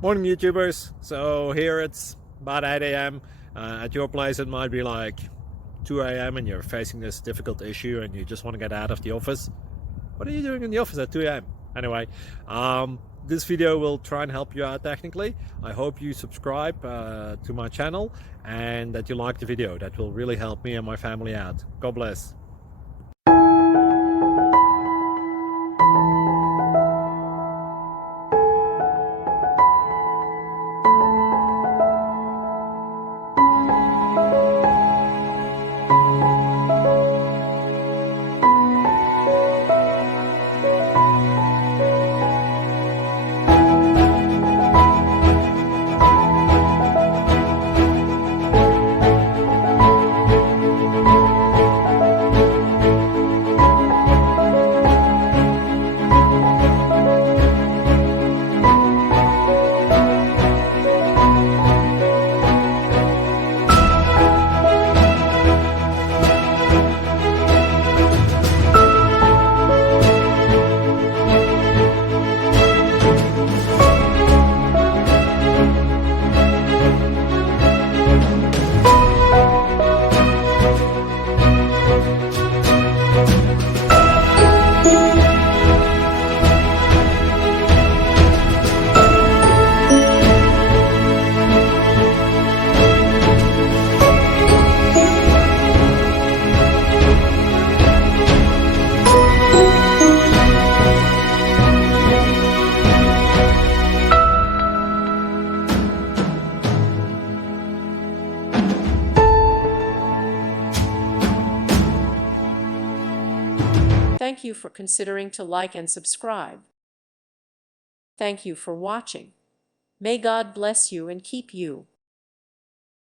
Morning YouTubers. So here it's about 8 a.m. At your place it might be like 2 a.m. and you're facing this difficult issue and you just want to get out of the office. What are you doing in the office at 2 a.m.? Anyway, this video will try and help you out technically. I hope you subscribe to my channel and that you like the video. That will really help me and my family out. God bless. Thank you for considering to like and subscribe. Thank you for watching. May God bless you and keep you.